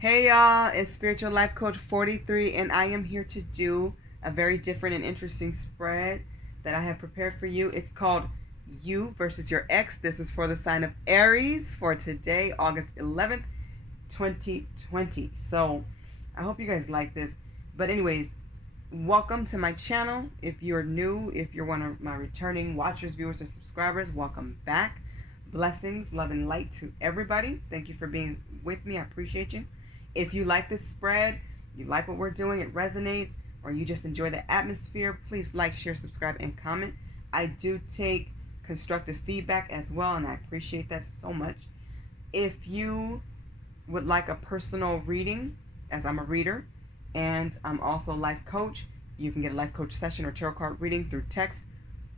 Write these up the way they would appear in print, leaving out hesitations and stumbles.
Hey y'all, it's Spiritual Life Coach 43, and I am here to do a very different and interesting spread that I have prepared for you. It's called You versus Your Ex. This is for the sign of Aries for today, August 11th, 2020. So I hope you guys like this. But anyways, welcome to my channel. If you're new, if you're one of my returning watchers, viewers, or subscribers, welcome back. Blessings, love, and light to everybody. Thank you for being with me. I appreciate you. If you like this spread, you like what we're doing, it resonates, or you just enjoy the atmosphere, please like, share, subscribe, and comment. I do take constructive feedback as well, and I appreciate that so much. If you would like a personal reading, as I'm a reader, and I'm also a life coach, you can get a life coach session or tarot card reading through text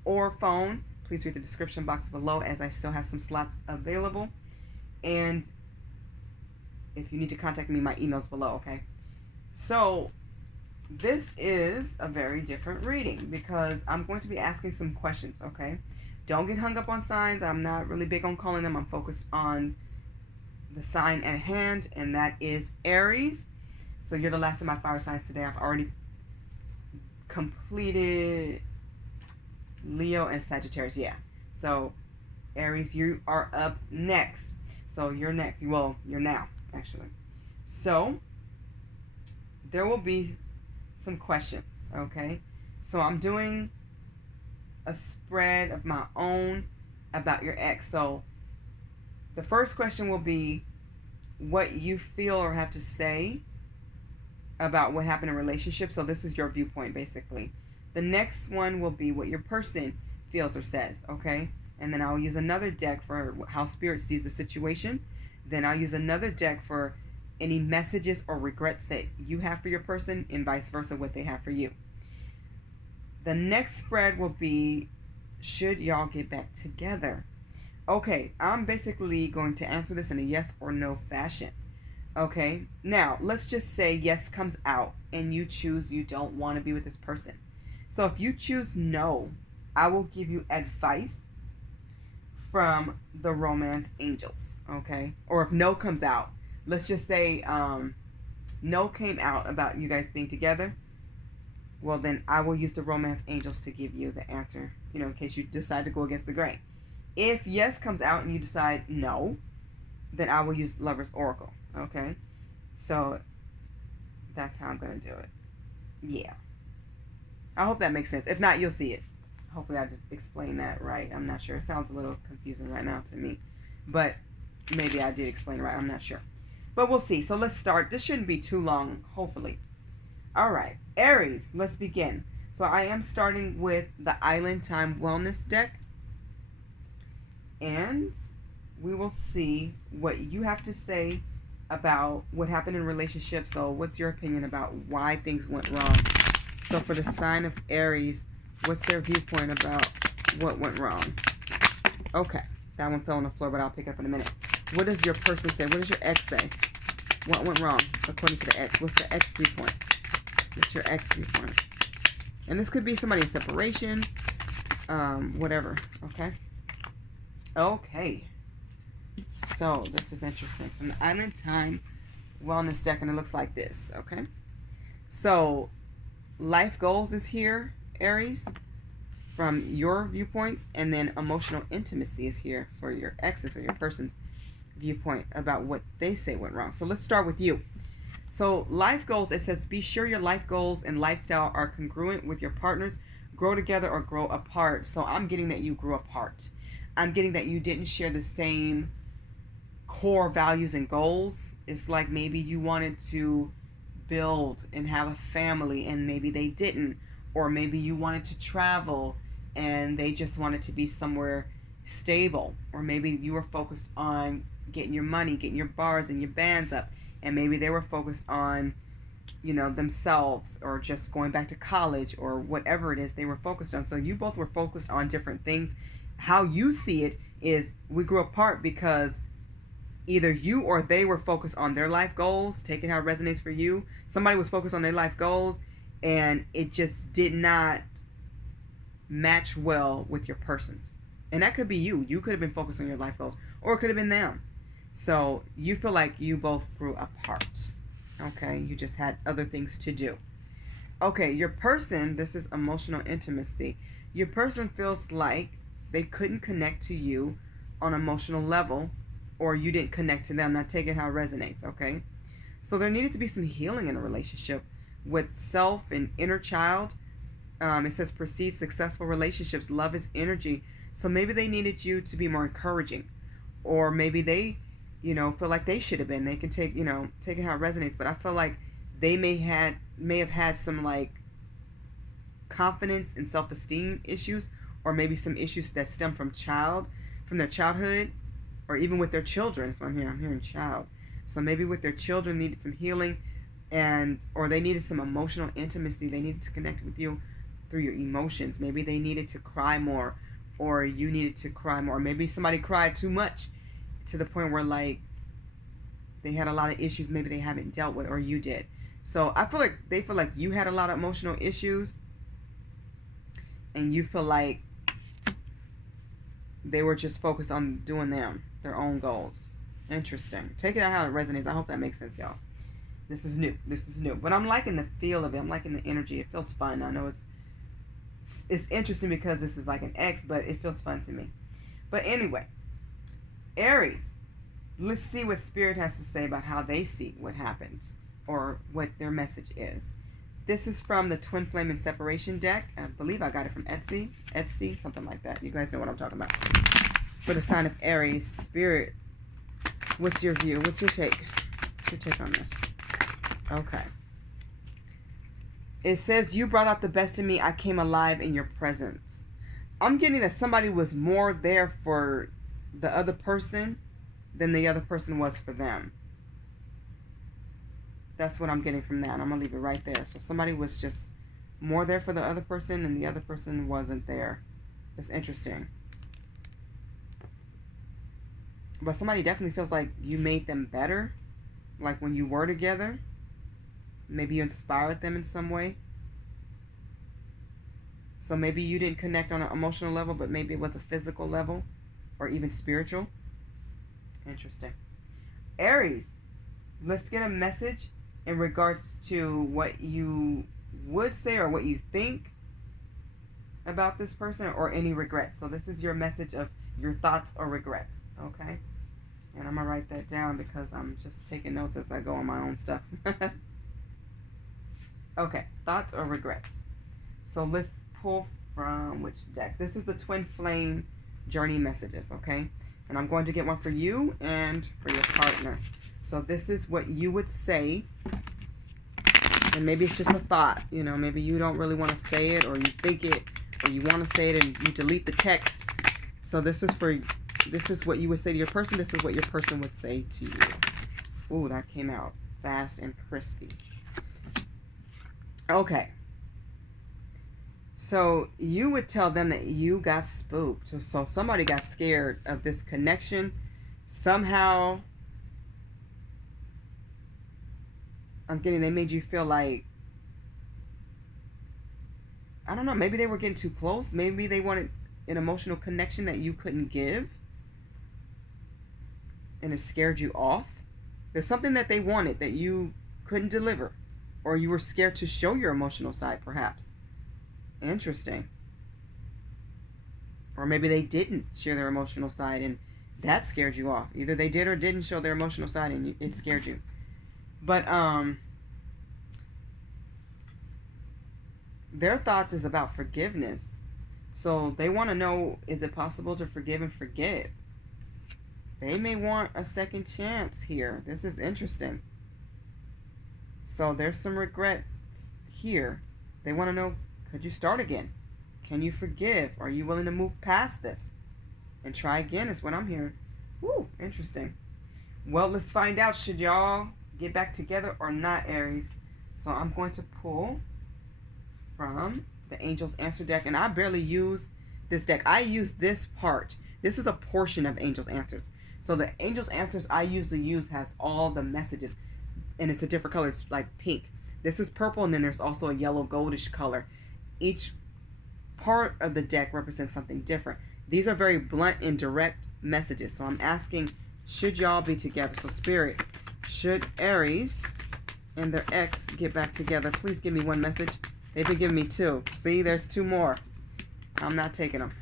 or phone. Please read the description box below, as I still have some slots available. And if you need to contact me, my email's below, okay? So this is a very different reading because I'm going to be asking some questions, okay? Don't get hung up on signs. I'm not really big on calling them. I'm focused on the sign at hand, and that is Aries. So you're the last of my fire signs today. I've already completed Leo and Sagittarius, yeah. So Aries, you are up next. So you're next. Well, you're now, actually. So there will be some questions, okay? So I'm doing a spread of my own about your ex. So the first question will be what you feel or have to say about what happened in a relationship. So this is your viewpoint, basically. The next one will be what your person feels or says, okay? And then I'll use another deck for how Spirit sees the situation. Then I'll use another deck for any messages or regrets that you have for your person, and vice versa, what they have for you. The next spread will be, should y'all get back together? Okay, I'm basically going to answer this in a yes or no fashion. Okay, now let's just say yes comes out and you choose you don't want to be with this person. So if you choose no, I will give you advice from the romance angels, okay? Or if no comes out, let's just say no came out about you guys being together, well then I will use the romance angels to give you the answer, in case you decide to go against the grain. If yes comes out and you decide no, then I will use Lover's Oracle, okay? So that's how I'm going to do it. Yeah. I hope that makes sense. If not, you'll see it. Hopefully I just explained that right. I'm not sure. It sounds a little confusing right now to me. But maybe I did explain it right. I'm not sure. But we'll see. So let's start. This shouldn't be too long, hopefully. All right. Aries, let's begin. So I am starting with the Island Time Wellness deck. And we will see what you have to say about what happened in relationships. So what's your opinion about why things went wrong? So for the sign of Aries, what's their viewpoint about what went wrong? Okay, that one fell on the floor, but I'll pick up in a minute. What does your person say? What does your ex say? What went wrong according to the ex? What's the ex viewpoint? What's your ex viewpoint? And this could be somebody in separation, whatever, okay? Okay. So this is interesting. From the Island Time Wellness deck, and it looks like this, okay? So life goals is here, Aries, from your viewpoints, and then emotional intimacy is here for your exes or your person's viewpoint about what they say went wrong. So let's start with you. So life goals, it says, be sure your life goals and lifestyle are congruent with your partners. Grow together or grow apart. So I'm getting that you grew apart. I'm getting that you didn't share the same core values and goals. It's like maybe you wanted to build and have a family and maybe they didn't, or maybe you wanted to travel and they just wanted to be somewhere stable, or maybe you were focused on getting your money, getting your bars and your bands up, and maybe they were focused on themselves, or just going back to college, or whatever it is they were focused on. So you both were focused on different things. How you see it is we grew apart because either you or they were focused on their life goals, taking how it resonates for you. Somebody was focused on their life goals and it just did not match well with your person's. And that could be you. You could have been focused on your life goals, or it could have been them. So you feel like you both grew apart. Okay, you just had other things to do. Okay, your person, this is emotional intimacy. Your person feels like they couldn't connect to you on an emotional level, or you didn't connect to them. Now take it how it resonates, okay? So there needed to be some healing in a relationship with self and inner child. It says proceed successful relationships. Love is energy. So maybe they needed you to be more encouraging, or maybe they, feel like they should have been. They can take, take it how it resonates. But I feel like they may have had some like confidence and self-esteem issues, or maybe some issues that stem from their childhood, or even with their children. So I'm hearing child. So maybe with their children needed some healing, or they needed some emotional intimacy. They needed to connect with you through your emotions. Maybe they needed to cry more, or you needed to cry more. Maybe somebody cried too much to the point where like they had a lot of issues maybe they haven't dealt with, or you did. So I feel like they feel like you had a lot of emotional issues, and you feel like they were just focused on doing their own goals. Interesting. Take it out how it resonates. I hope that makes sense, y'all. This is new. But I'm liking the feel of it. I'm liking the energy. It feels fun. I know it's interesting because this is like an X, but it feels fun to me. But anyway, Aries, let's see what Spirit has to say about how they see what happens, or what their message is. This is from the Twin Flame and Separation deck. I believe I got it from Etsy, something like that. You guys know what I'm talking about. For the sign of Aries, Spirit, what's your view? What's your take? What's your take on this? Okay. It says, you brought out the best in me. I came alive in your presence. I'm getting that somebody was more there for the other person than the other person was for them. That's what I'm getting from that. I'm going to leave it right there. So somebody was just more there for the other person, and the other person wasn't there. That's interesting. But somebody definitely feels like you made them better. Like when you were together. Maybe you inspired them in some way. So maybe you didn't connect on an emotional level, but maybe it was a physical level, or even spiritual. Interesting. Aries, let's get a message in regards to what you would say or what you think about this person, or any regrets. So this is your message of your thoughts or regrets, okay? And I'm going to write that down because I'm just taking notes as I go on my own stuff. Okay, thoughts or regrets. So let's pull from which deck? This is the Twin Flame Journey Messages, okay? And I'm going to get one for you and for your partner. So this is what you would say. And maybe it's just a thought. Maybe you don't really want to say it, or you think it, or you want to say it and you delete the text. So this is what you would say to your person. This is what your person would say to you. Ooh, that came out fast and crispy. Okay. So you would tell them that you got spooked. So somebody got scared of this connection. Somehow, I'm getting, they made you feel like, I don't know, maybe they were getting too close. Maybe they wanted an emotional connection that you couldn't give, and it scared you off. There's something that they wanted that you couldn't deliver, or you were scared to show your emotional side, perhaps. Interesting. Or maybe they didn't share their emotional side, and that scared you off. Either they did or didn't show their emotional side, and it scared you. But their thoughts is about forgiveness. So they want to know, is it possible to forgive and forget? They may want a second chance here. This is interesting. So there's some regrets here. They want to know, could you start again? Can you forgive? Are you willing to move past this and try again is what I'm hearing. Woo, interesting. Well, let's find out. Should y'all get back together or not, Aries? So I'm going to pull from the Angel's Answer deck. And I barely use this deck. I use this part. This is a portion of Angel's Answers. So the Angel's Answers I usually use has all the messages. And it's a different color. It's like pink. This is purple, and then there's also a yellow goldish color. Each part of the deck represents something different. These are very blunt and direct messages. So I'm asking, should y'all be together? So Spirit, should Aries and their ex get back together? Please give me one message. They've been giving me two. See, there's two more. I'm not taking them.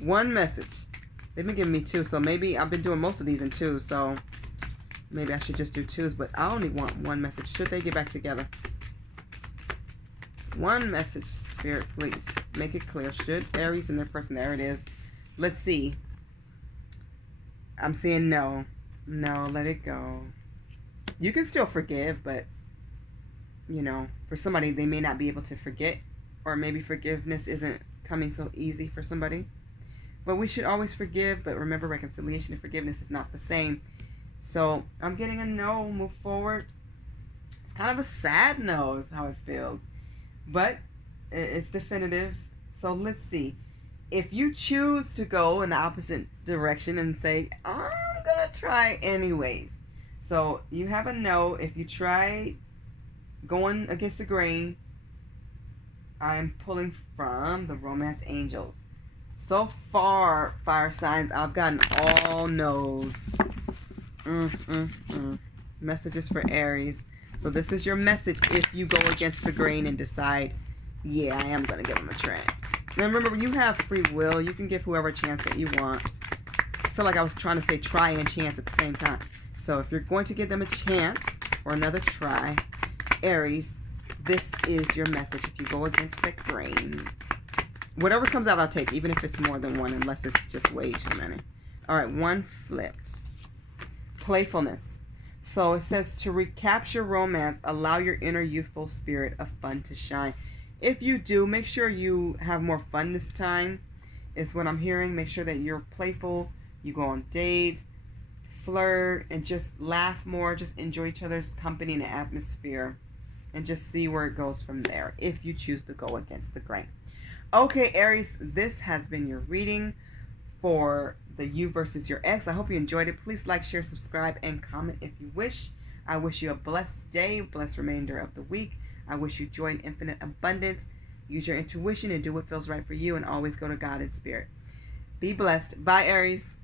One message. They've been giving me two, so maybe I've been doing most of these in twos, so maybe I should just do twos, but I only want one message. Should they get back together? One message, Spirit, please. Make it clear. Should Aries and their person, there it is. Let's see. I'm seeing no. No, let it go. You can still forgive, but, you know, for somebody, they may not be able to forget, or maybe forgiveness isn't coming so easy for somebody. But we should always forgive, but remember, reconciliation and forgiveness is not the same. So I'm getting a no. Move forward. It's kind of a sad no is how it feels, but it's definitive. So let's see. If you choose to go in the opposite direction and say, I'm gonna try anyways, so you have a no. If you try going against the grain, I'm pulling from the romance angels. So far, fire signs, I've gotten all no's. Messages for Aries. So this is your message if you go against the grain and decide, yeah, I am going to give them a chance. Now remember, you have free will. You can give whoever a chance that you want. I feel like I was trying to say try and chance at the same time. So if you're going to give them a chance or another try, Aries, this is your message. If you go against the grain, whatever comes out, I'll take, even if it's more than one, unless it's just way too many. All right, one flipped. Playfulness. So it says to recapture romance, allow your inner youthful spirit of fun to shine. If you do, make sure you have more fun this time, is what I'm hearing. Make sure that you're playful. You go on dates, flirt, and just laugh more. Just enjoy each other's company and atmosphere, and just see where it goes from there if you choose to go against the grain. Okay, Aries, this has been your reading for the you versus your ex. I hope you enjoyed it. Please like, share, subscribe, and comment if you wish. I wish you a blessed day, blessed remainder of the week. I wish you joy and infinite abundance. Use your intuition and do what feels right for you, and always go to God in spirit. Be blessed. Bye, Aries.